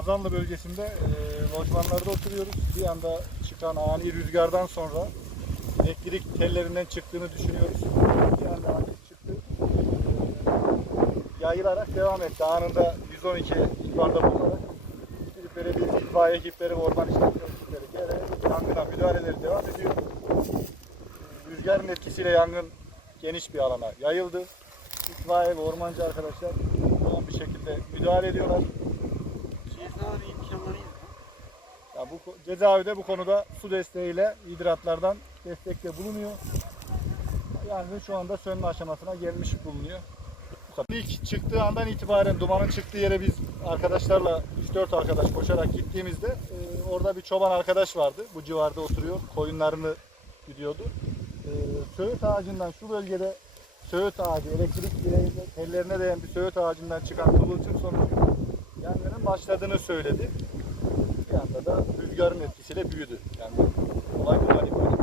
Kazanlı bölgesinde e, lojmanlarda oturuyoruz. Bir anda çıkan ani rüzgardan sonra elektrik tellerinden çıktığını düşünüyoruz. Bir anda ateş çıktı. E, yayılarak devam etti. Anında 112 ihbarda bulunarak İzmir Belediyesi itfaiye ekipleri ve orman işletme ekipleri gelerek yangına müdahaleleri devam ediyor. E, Rüzgarın etkisiyle yangın geniş bir alana yayıldı. İtfaiye ve ormancı arkadaşlar yoğun bir şekilde müdahale ediyorlar. Yok. Ya bu cezaevi de bu konuda su desteğiyle hidratlardan destekte bulunuyor. Yani şu anda sönme aşamasına gelmiş bulunuyor. İlk çıktığı andan itibaren dumanın çıktığı yere biz arkadaşlarla 3-4 arkadaş koşarak gittiğimizde e, orada bir çoban arkadaş vardı. Bu civarda oturuyor. Koyunlarını gidiyordu. E, söğüt ağacından şu bölgede söğüt ağacı, elektrik tellerine değen bir söğüt ağacından çıkan kıvılcım sonucu başladığını söyledi. Bir anda da rüzgarın etkisiyle büyüdü. Yani olay bundan ibaret.